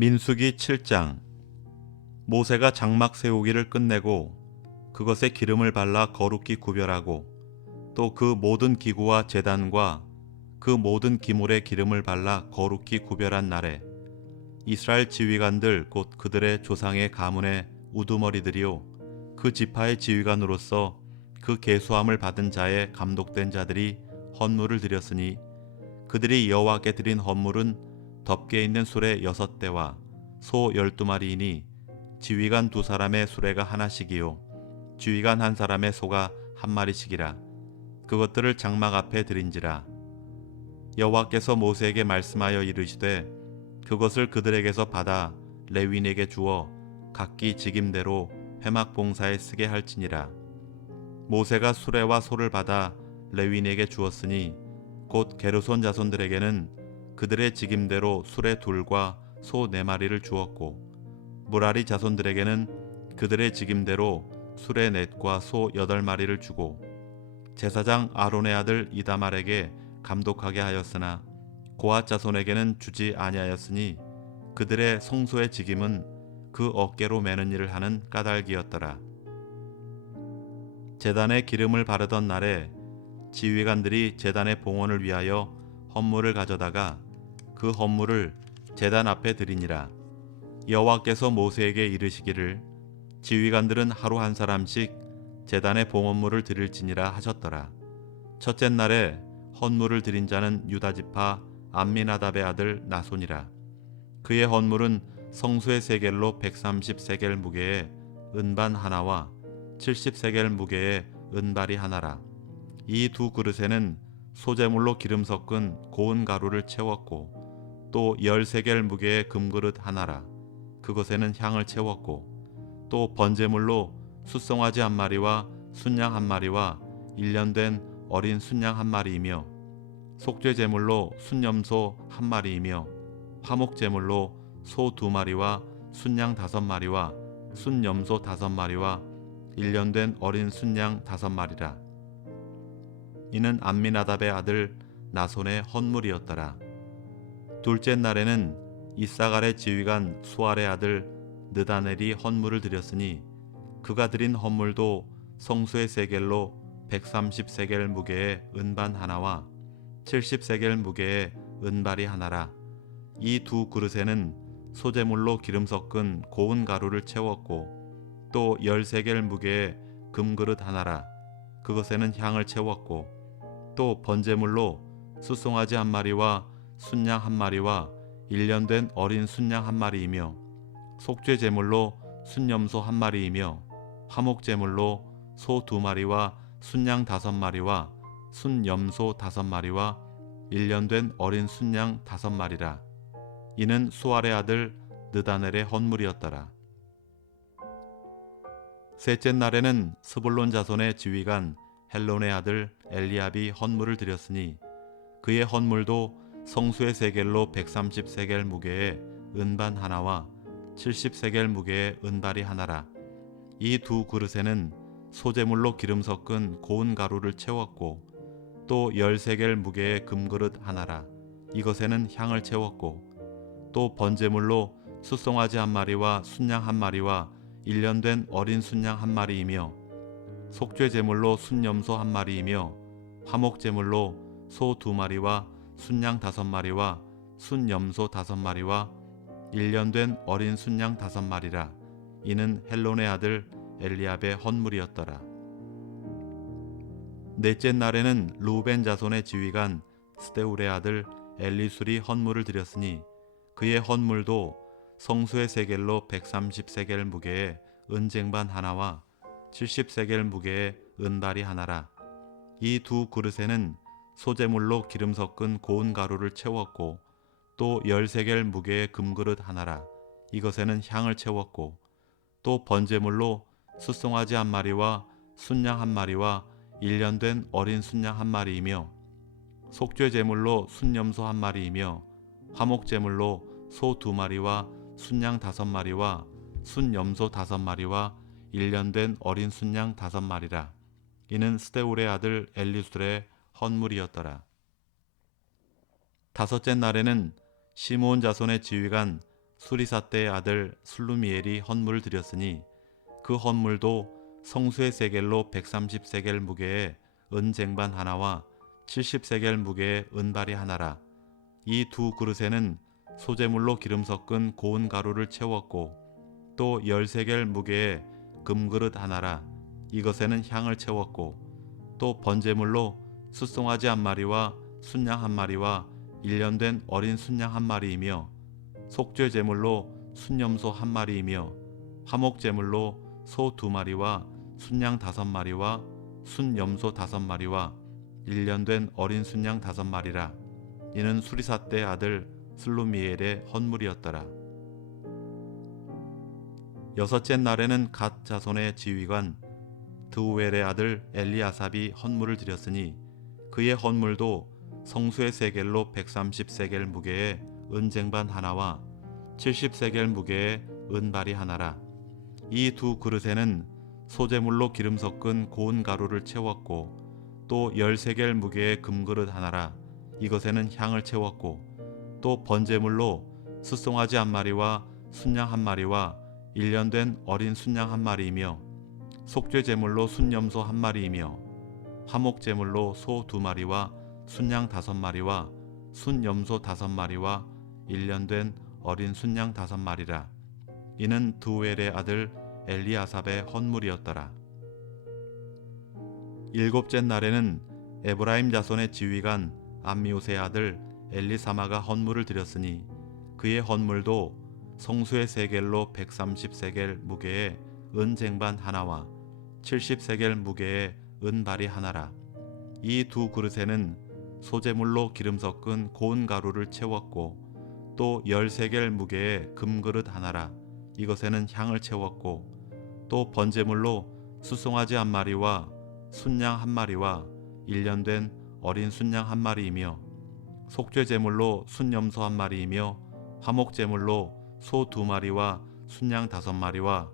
민수기 7장. 모세가 장막 세우기를 끝내고 그것에 기름을 발라 거룩히 구별하고 또 그 모든 기구와 제단과 그 모든 기물에 기름을 발라 거룩히 구별한 날에 이스라엘 지휘관들 곧 그들의 조상의 가문의 우두머리들이요 그 지파의 지휘관으로서 그 계수함을 받은 자의 감독된 자들이 헌물을 드렸으니 그들이 여호와께 드린 헌물은 덮개 있는 수레 6대와 소 12마리이니 지휘관 2사람의 수레가 하나씩이요 지휘관 1사람의 소가 1마리씩이라. 그것들을 장막 앞에 드린지라. 여호와께서 모세에게 말씀하여 이르시되 그것을 그들에게서 받아 레위인에게 주어 각기 직임대로 회막 봉사에 쓰게 할지니라. 모세가 수레와 소를 받아 레위인에게 주었으니 곧 게르손 자손들에게는 그들의 직임대로 수레 2과 소 4마리를 주었고 무라리 자손들에게는 그들의 직임대로 수레 4과 소 8마리를 주고 제사장 아론의 아들 이다말에게 감독하게 하였으나 고앗 자손에게는 주지 아니하였으니 그들의 성소의 직임은 그 어깨로 매는 일을 하는 까닭이었더라. 제단에 기름을 바르던 날에 지휘관들이 제단의 봉헌을 위하여 헌물을 가져다가 그 헌물을 제단 앞에 드리니라. 여호와께서 모세에게 이르시기를 지휘관들은 하루 1사람씩 제단의 봉헌물을 드릴지니라 하셨더라. 첫째 날에 헌물을 드린 자는 유다 지파 암미나답의 아들 나손이라. 그의 헌물은 성수의 세겔로 130세겔 무게의 은반 하나와 70세겔 무게의 은발이 하나라. 이 2 그릇에는 소재물로 기름 섞은 고운 가루를 채웠고 또 10세겔 무게의 금그릇 하나라. 그것에는 향을 채웠고 또 번제물로 숫송아지 1마리와 순양 1마리와 1년 된 어린 순양 1마리이며 속죄 제물로 순염소 1마리이며 화목 제물로 소 2마리와 순양 5마리와 순염소 5마리와 1년 된 어린 순양 5마리라. 이는 암미나답의 아들 나손의 헌물이었더라. 둘째 날에는 이사갈의 지휘관 수알의 아들 느다넬이 헌물을 드렸으니 그가 드린 헌물도 성수의 세겔로 130세겔 무게의 은반 하나와 70세겔 무게의 은발이 하나라. 이 2 그릇에는 소재물로 기름 섞은 고운 가루를 채웠고 또 10세겔 무게의 금그릇 하나라. 그것에는 향을 채웠고 또 번제물로 숫송아지 1마리와 순양 1마리와 1년 된 어린 순양 1마리이며 속죄 제물로 순염소 1마리이며 화목 제물로 소 2마리와 순양 5마리와 순염소 5마리와 1년 된 어린 순양 5마리라. 이는 수알의 아들 느다넬의 헌물이었더라. 셋째 날에는 스불론 자손의 지휘관 헬론의 아들 엘리압이 헌물을 드렸으니 그의 헌물도 성수의 세겔로 130세겔 무게의 은반 하나와 70세겔 무게의 은발이 하나라. 이 2 그릇에는 소재물로 기름 섞은 고운 가루를 채웠고 또 10세겔 무게의 금그릇 하나라. 이것에는 향을 채웠고 또 번제물로 숫송아지 1마리와 순양 1마리와 1년 된 어린 순양 1마리이며 속죄 제물로 순염소 1마리이며 화목 제물로 소 2마리와 순양 5마리와 순염소 5마리와 1년 된 어린 순양 5마리라. 이는 헬론의 아들 엘리압의 헌물이었더라. 넷째 날에는 루벤 자손의 지휘관 스데울의 아들 엘리술이 헌물을 드렸으니 그의 헌물도 성수의 세겔로 130세겔 무게의 은쟁반 하나와 70세겔 무게의 은발이 하나라. 이 2 그릇에는 소재물로 기름 섞은 고운 가루를 채웠고 또 10세겔 무게의 금그릇 하나라. 이것에는 향을 채웠고 또 번제물로 숫송아지 1마리와 순양 1마리와 1년 된 어린 순양 1마리이며 속죄 제물로 순염소 1마리이며 화목 제물로 소 2마리와 순양 5마리와 순염소 5마리와 1년 된 어린 순양 5마리라. 이는 스데울의 아들 엘리술의 헌물이었더라. 다섯째 날에는 시므온 자손의 지휘관 수리사 때의 아들 슬루미엘이 헌물을 드렸으니 그 헌물도 성수의 세겔로 130세겔 무게의 은쟁반 하나와 70세겔 무게의 은발이 하나라. 이 두 그릇에는 소재물로 기름 섞은 고운 가루를 채웠고 또 10세겔 무게의 금그릇 하나라. 이것에는 향을 채웠고 또 번제물로 숫송아지 한 마리와 순양 한 마리와 1년 된 어린 순양 한 마리이며 속죄 제물로 순염소 한 마리이며 화목 제물로 소 2마리와 순양 5마리와 순염소 5마리와 1년 된 어린 순양 5마리라. 이는 수리사 때 아들 슬루미엘의 헌물이었더라. 여섯째 날에는 갓 자손의 지휘관 드우엘의 아들 엘리아삽이 헌물을 드렸으니 그의 헌물도 성수의 세겔로 130세겔 무게의 은쟁반 하나와 70세겔 무게의 은발이 하나라. 이 두 그릇에는 소재물로 기름 섞은 고운 가루를 채웠고 또 10세겔 무게의 금그릇 하나라. 이것에는 향을 채웠고 또 번제물로 숫송아지 한 마리와 순양 한 마리와 1년 된 어린 순양 한 마리이며 속죄 제물로 순염소 한 마리이며 화목 제물로 소 2마리와 순양 5마리와 순염소 5마리와 1년 된 어린 순양 5마리라. 이는 드우엘의 아들 엘리아삽의 헌물이었더라. 일곱째 날에는 에브라임 자손의 지휘관 암미우스의 아들 엘리사마가 헌물을 드렸으니 그의 헌물도 성수의 세겔로 130세겔 무게의 은쟁반 하나와 70세겔 무게의 은발이 하나라. 이 두 그릇에는 소재물로 기름 섞은 고운 가루를 채웠고 또 10세겔 무게의 금그릇 하나라. 이것에는 향을 채웠고 또 번제물로 숫송아지 한 마리와 순양 한 마리와 1년 된 어린 순양 한 마리이며 속죄 제물로 순염소 한 마리이며 화목 제물로 소 2마리와 순양 5마리와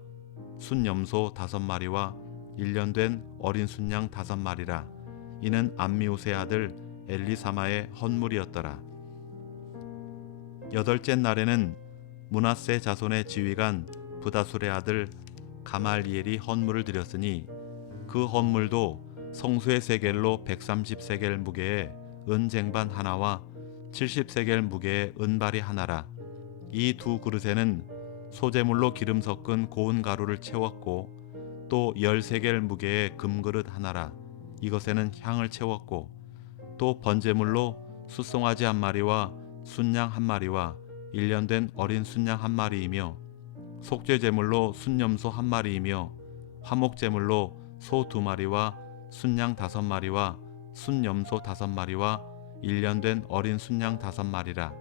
순염소 5마리와 1년 된 어린 순양 5마리라. 이는 암미우스의 아들 엘리사마의 헌물이었더라. 여덟째 날에는 므낫세 자손의 지휘관 브다술의 아들 가말리엘이 헌물을 드렸으니 그 헌물도 성수의 세겔로 130세겔 무게의 은쟁반 하나와 70세겔 무게의 은발이 하나라. 이 두 그릇에는 소재물로 기름 섞은 고운 가루를 채웠고 또 10세겔 무게의 금그릇 하나라. 이것에는 향을 채웠고 또 번제물로 숫송아지 한 마리와 순양 한 마리와 1년 된 어린 순양 한 마리이며 속죄 제물로 순염소 한 마리이며 화목 제물로 소 2마리와 순양 5마리와 순염소 5마리와 1년 된 어린 순양 5마리라.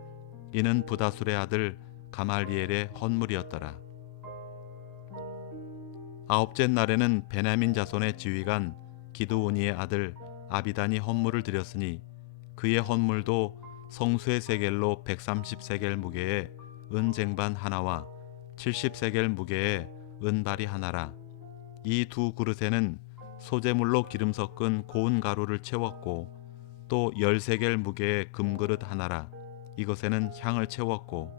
이는 브다술의 아들 가말리엘의 헌물이었더라. 아홉째 날에는 베냐민 자손의 지휘관 기드오니의 아들 아비단이 헌물을 드렸으니 그의 헌물도 성수의 세겔로 130세겔 무게의 은쟁반 하나와 70세겔 무게의 은발이 하나라. 이 두 그릇에는 소재물로 기름 섞은 고운 가루를 채웠고 또 10세겔 무게의 금그릇 하나라. 이것에는 향을 채웠고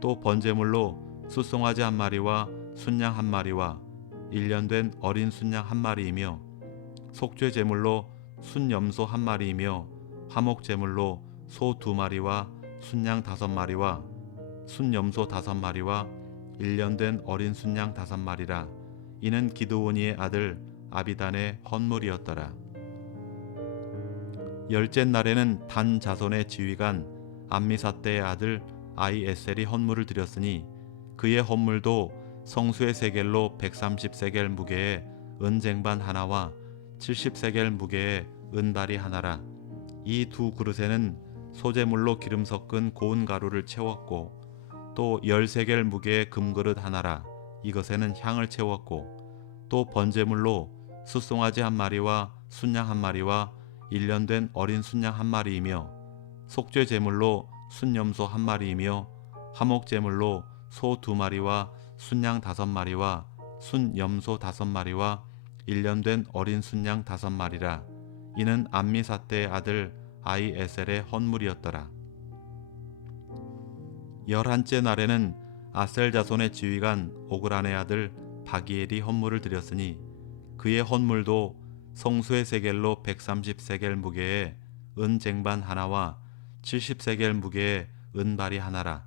또 번제물로 숫송아지 한 마리와 순양 한 마리와 1년 된 어린 순양 한 마리이며 속죄 제물로 순염소 한 마리이며 화목 제물로 소 2마리와 순양 5마리와 순염소 5마리와 1년 된 어린 순양 5마리라. 이는 기드오니의 아들 아비단의 헌물이었더라. 열째 날에는 단 자손의 지휘관 암미사떼의 아들 아이에셀이 헌물을 드렸으니 그의 헌물도 성수의 세겔로 130세겔 무게의 은쟁반 하나와 70세겔 무게의 은발이 하나라. 이 두 그릇에는 소재물로 기름 섞은 고운 가루를 채웠고 또 10세겔 무게의 금그릇 하나라. 이것에는 향을 채웠고 또 번제물로 숫송아지 한 마리와 순양 한 마리와 1년 된 어린 순양 한 마리이며 속죄 제물로 순염소 한 마리이며 화목 제물로 소 2마리와 순양 5마리와 순염소 5마리와 1년 된 어린 순양 5마리라. 이는 암미사떼의 아들 아이에셀의 헌물이었더라. 열한째 날에는 아셀 자손의 지휘관 오그란의 아들 바기엘이 헌물을 드렸으니 그의 헌물도 성수의 세겔로 130세겔 무게의 은 쟁반 하나와 70세겔 무게의 은발이 하나라.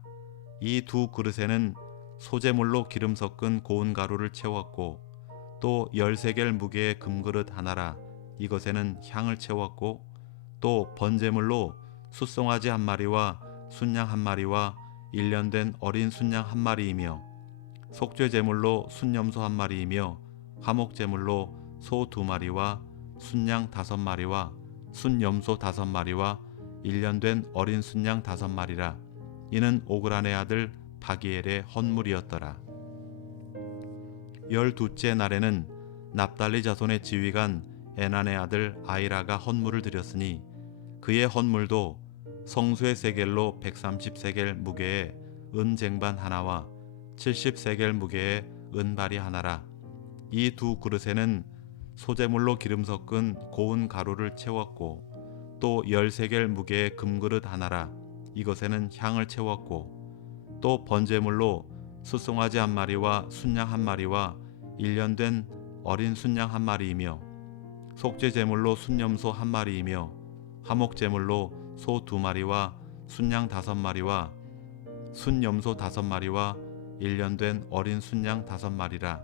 이 두 그릇에는 소재물로 기름 섞은 고운 가루를 채웠고 또 10세겔 무게의 금그릇 하나라. 이것에는 향을 채웠고 또 번제물로 숫송아지 한 마리와 순양 한 마리와 일년된 어린 순양 한 마리이며 속죄 제물로 순염소 한 마리이며 화목 제물로 소 2마리와 순양 5마리와 순염소 5마리와 일년된 어린 순양 5마리라. 이는 오그란의 아들 바기엘의 헌물이었더라. 12째 날에는 납달리 자손의 지휘관 에난의 아들 아이라가 헌물을 드렸으니 그의 헌물도 성수의 세겔로 130세겔 무게의 은 쟁반 하나와 70세겔 무게의 은발이 하나라. 이 두 그릇에는 소재물로 기름 섞은 고운 가루를 채웠고 또 10세겔 무게의 금그릇 하나라. 이것에는 향을 채웠고 또 번제물로 숫송아지 한 마리와 순양 한 마리와 일년된 어린 순양 한 마리이며 속죄 제물로 순염소 한 마리이며 화목 제물로 소 2마리와 순양 5마리와 순염소 5마리와 일년된 어린 순양 5마리라.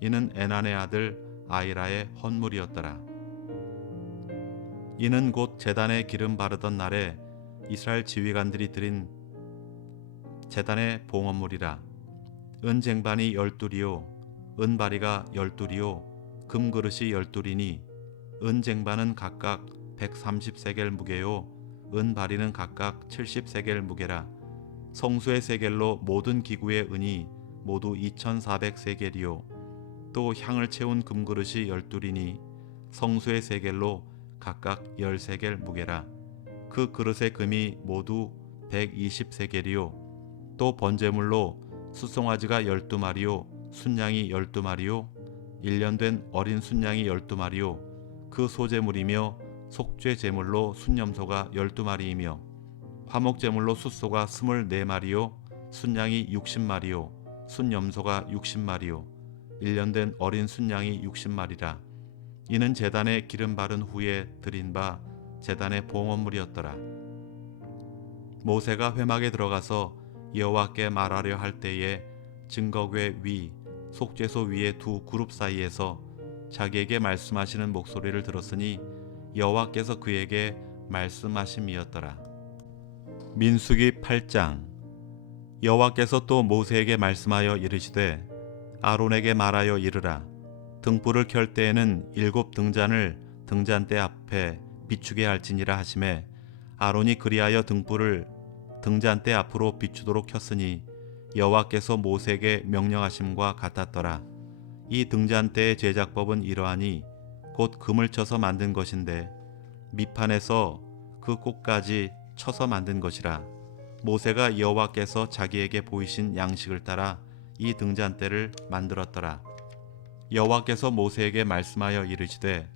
이는 에난의 아들 아이라의 헌물이었더라. 이는 곧 제단에 기름 바르던 날에 이스라엘 지휘관들이 드린 제단의 봉헌물이라. 은 쟁반이 12리요 은바리가 12리요 금그릇이 12리니 은 쟁반은 각각 130세겔 무게요 은바리는 각각 70세겔 무게라. 성수의 세겔로 모든 기구의 은이 모두 2400세겔이요 또 향을 채운 금그릇이 12리니 성수의 세겔로 각각 10세겔 무게라. 그 그릇의 금이 모두 120세겔이요 또 번제물로 숫송아지가 12마리요 순양이 12마리요 일년된 어린 순양이 12마리요 그 소제물이며 속죄 제물로 순염소가 12마리이며 화목 제물로 숫소가 24마리요 순양이 60마리요 순염소가 60마리요 일년된 어린 순양이 60마리라. 이는 제단에 기름 바른 후에 드린 바 제단의 봉헌물이었더라. 모세가 회막에 들어가서 여호와께 말하려 할 때에 증거궤 위 속죄소 위의 두 그룹 사이에서 자기에게 말씀하시는 목소리를 들었으니 여호와께서 그에게 말씀하심이었더라. 민수기 8장. 여호와께서 또 모세에게 말씀하여 이르시되 아론에게 말하여 이르라. 등불을 켤 때에는 7 등잔을 등잔대 앞에 비추게 할지니라 하시매 아론이 그리하여 등불을 등잔대 앞으로 비추도록 켰으니 여호와께서 모세에게 명령하심과 같았더라. 이 등잔대의 제작법은 이러하니 곧 금을 쳐서 만든 것인데 밑판에서 그 꼭까지 쳐서 만든 것이라. 모세가 여호와께서 자기에게 보이신 양식을 따라 이 등잔대를 만들었더라. 여호와께서 모세에게 말씀하여 이르시되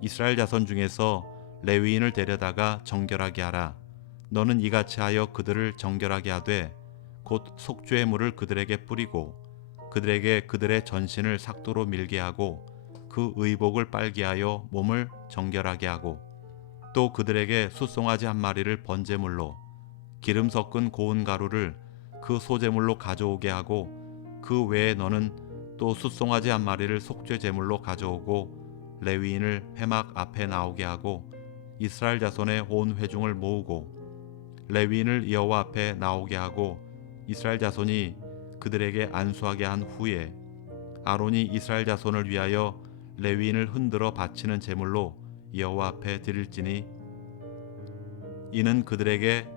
이스라엘 자손 중에서 레위인을 데려다가 정결하게 하라. 너는 이같이 하여 그들을 정결하게 하되 곧 속죄의 물을 그들에게 뿌리고 그들에게 그들의 전신을 삭도로 밀게 하고 그 의복을 빨게 하여 몸을 정결하게 하고 또 그들에게 숫송아지 한 마리를 번제물로 기름 섞은 고운 가루를 그 소제물로 가져오게 하고 그 외에 너는 또 숫송아지 한 마리를 속죄 제물로 가져오고 레위인을 회막 앞에 나오게 하고 이스라엘 자손의 온 회중을 모으고 레위인을 여호와 앞에 나오게 하고 이스라엘 자손이 그들에게 안수하게 한 후에 아론이 이스라엘 자손을 위하여 레위인을 흔들어 바치는 제물로 여호와 앞에 드릴지니 이는 그들에게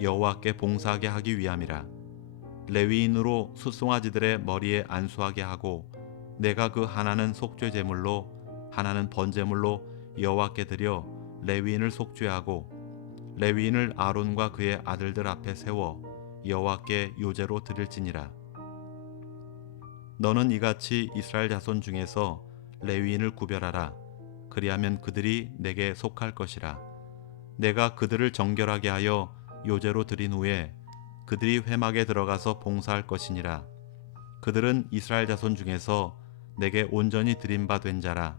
여호와께 봉사하게 하기 위함이라. 레위인으로 숫송아지들의 머리에 안수하게 하고 내가 그 하나는 속죄 제물로 하나는 번제물로 여호와께 드려 레위인을 속죄하고 레위인을 아론과 그의 아들들 앞에 세워 여호와께 요제로 드릴지니라. 너는 이같이 이스라엘 자손 중에서 레위인을 구별하라. 그리하면 그들이 내게 속할 것이라. 내가 그들을 정결하게 하여 요제로 드린 후에 그들이 회막에 들어가서 봉사할 것이니라. 그들은 이스라엘 자손 중에서 내게 온전히 드린 바 된 자라.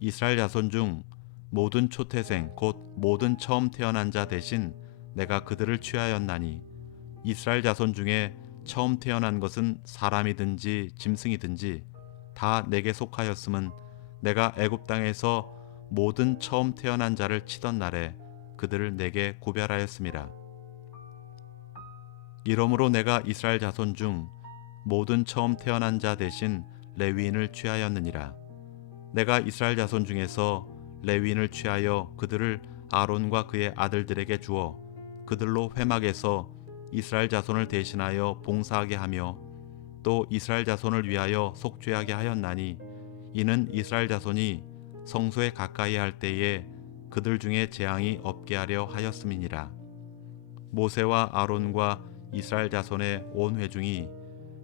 이스라엘 자손 중 모든 초태생 곧 모든 처음 태어난 자 대신 내가 그들을 취하였나니, 이스라엘 자손 중에 처음 태어난 것은 사람이든지 짐승이든지 다 내게 속하였음은 내가 애굽 땅에서 모든 처음 태어난 자를 치던 날에 그들을 내게 구별하였음이라. 이러므로 내가 이스라엘 자손 중 모든 처음 태어난 자 대신 레위인을 취하였느니라. 내가 이스라엘 자손 중에서 레위인을 취하여 그들을 아론과 그의 아들들에게 주어 그들로 회막에서 이스라엘 자손을 대신하여 봉사하게 하며 또 이스라엘 자손을 위하여 속죄하게 하였나니, 이는 이스라엘 자손이 성소에 가까이 할 때에 그들 중에 재앙이 없게 하려 하였음이니라. 모세와 아론과 이스라엘 자손의 온 회중이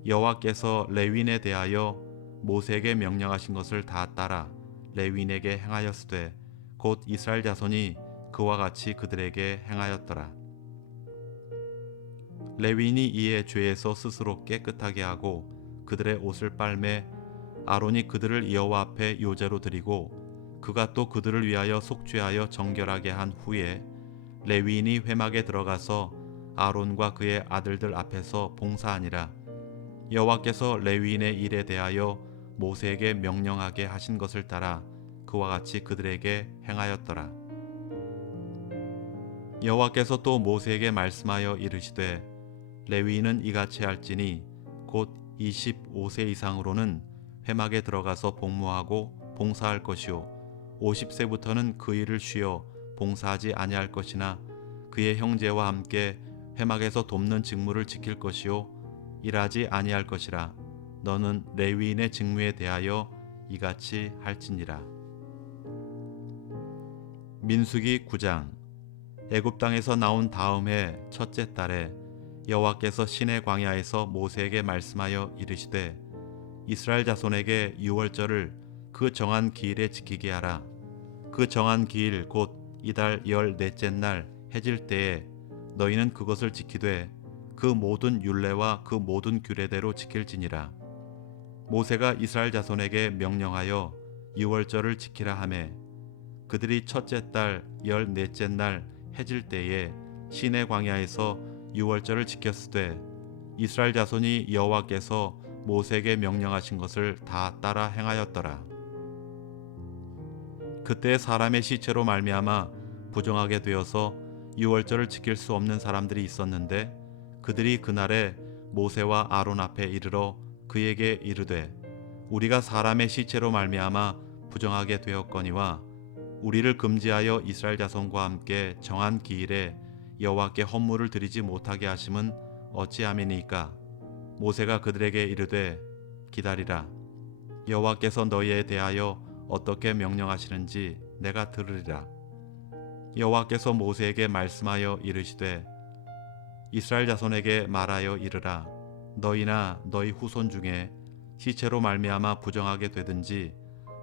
여호와께서 레위인에 대하여 모세에게 명령하신 것을 다 따라 레위인에게 행하였으되 곧 이스라엘 자손이 그와 같이 그들에게 행하였더라. 레위인이 이에 죄에서 스스로 깨끗하게 하고 그들의 옷을 빨매 아론이 그들을 여호와 앞에 요제로 드리고 그가 또 그들을 위하여 속죄하여 정결하게 한 후에 레위인이 회막에 들어가서 아론과 그의 아들들 앞에서 봉사하니라. 여호와께서 레위인의 일에 대하여 모세에게 명령하게 하신 것을 따라 그와 같이 그들에게 행하였더라. 여호와께서 또 모세에게 말씀하여 이르시되, 레위인은 이같이 할지니 곧 25세 이상으로는 회막에 들어가서 복무하고 봉사할 것이요 50세부터는 그 일을 쉬어 봉사하지 아니할 것이나 그의 형제와 함께 회막에서 돕는 직무를 지킬 것이요 일하지 아니할 것이라. 너는 레위인의 직무에 대하여 이같이 할지니라. 민수기 9장. 애굽 땅에서 나온 다음 해 첫째 달에 여호와께서 시내 광야에서 모세에게 말씀하여 이르시되, 이스라엘 자손에게 유월절을 그 정한 기일에 지키게 하라. 그 정한 기일 곧 이달 14째 날 해질 때에 너희는 그것을 지키되 그 모든 율례와 그 모든 규례대로 지킬지니라. 모세가 이스라엘 자손에게 명령하여 유월절을 지키라 하매 그들이 첫째 달 14째 날 해질 때에 시내 광야에서 유월절을 지켰으되 이스라엘 자손이 여호와께서 모세에게 명령하신 것을 다 따라 행하였더라. 그때 사람의 시체로 말미암아 부정하게 되어서 유월절을 지킬 수 없는 사람들이 있었는데 그들이 그날에 모세와 아론 앞에 이르러 그에게 이르되, 우리가 사람의 시체로 말미암아 부정하게 되었거니와 우리를 금지하여 이스라엘 자손과 함께 정한 기일에 여호와께 헌물을 드리지 못하게 하심은 어찌함이니까? 모세가 그들에게 이르되, 기다리라. 여호와께서 너희에 대하여 어떻게 명령하시는지 내가 들으리라. 여호와께서 모세에게 말씀하여 이르시되, 이스라엘 자손에게 말하여 이르라. 너희나 너희 후손 중에 시체로 말미암아 부정하게 되든지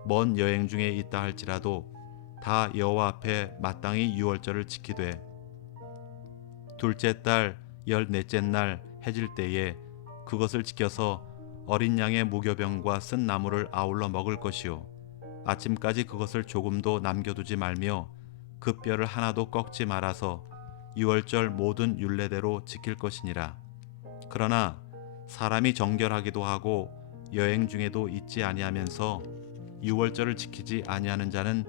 먼 여행 중에 있다 할지라도 다 여호와 앞에 마땅히 유월절을 지키되 둘째 달 14째 날 해질 때에 그것을 지켜서 어린 양의 무교병과 쓴 나물을 아울러 먹을 것이요 아침까지 그것을 조금도 남겨두지 말며 그 뼈를 하나도 꺾지 말아서 유월절 모든 율례대로 지킬 것이니라. 그러나 사람이 정결하기도 하고 여행 중에도 있지 아니하면서 유월절을 지키지 아니하는 자는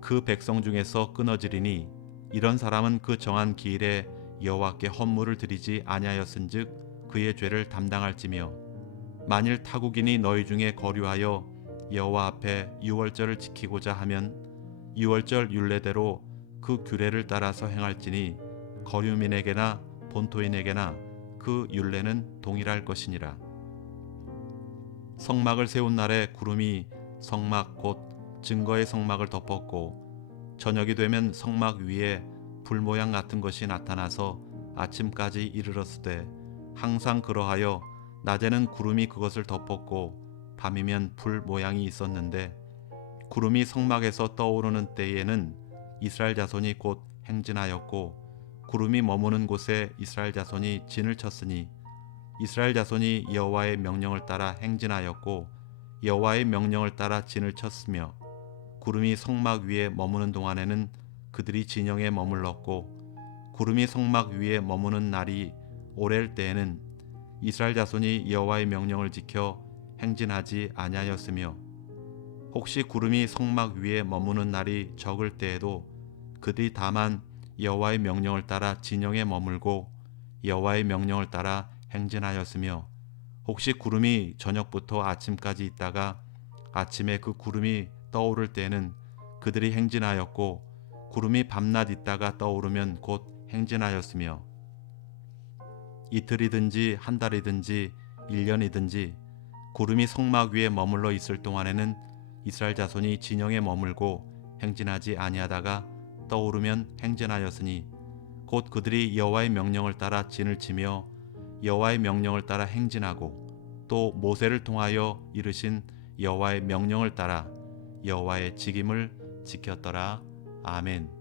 그 백성 중에서 끊어지리니 이런 사람은 그 정한 기일에 여호와께 헌물을 드리지 아니하였은즉 그의 죄를 담당할지며, 만일 타국인이 너희 중에 거류하여 여호와 앞에 유월절을 지키고자 하면 유월절 율례대로 그 규례를 따라서 행할지니 거류민에게나 본토인에게나 그 율례는 동일할 것이니라. 성막을 세운 날에 구름이 성막 곧 증거의 성막을 덮었고 저녁이 되면 성막 위에 불 모양 같은 것이 나타나서 아침까지 이르렀으되 항상 그러하여 낮에는 구름이 그것을 덮었고 밤이면 불 모양이 있었는데, 구름이 성막에서 떠오르는 때에는 이스라엘 자손이 곧 행진하였고 구름이 머무는 곳에 이스라엘 자손이 진을 쳤으니 이스라엘 자손이 여호와의 명령을 따라 행진하였고 여호와의 명령을 따라 진을 쳤으며 구름이 성막 위에 머무는 동안에는 그들이 진영에 머물렀고 구름이 성막 위에 머무는 날이 오랠 때에는 이스라엘 자손이 여호와의 명령을 지켜 행진하지 아니하였으며 혹시 구름이 성막 위에 머무는 날이 적을 때에도 그들이 다만 여호와의 명령을 따라 진영에 머물고 여호와의 명령을 따라 행진하였으며 혹시 구름이 저녁부터 아침까지 있다가 아침에 그 구름이 떠오를 때에는 그들이 행진하였고 구름이 밤낮 있다가 떠오르면 곧 행진하였으며 이틀이든지 한 달이든지 1년이든지 구름이 성막 위에 머물러 있을 동안에는 이스라엘 자손이 진영에 머물고 행진하지 아니하다가 떠오르면 행진하였으니 곧 그들이 여호와의 명령을 따라 진을 치며 여호와의 명령을 따라 행진하고 또 모세를 통하여 이르신 여호와의 명령을 따라 여호와의 직임을 지켰더라. 아멘.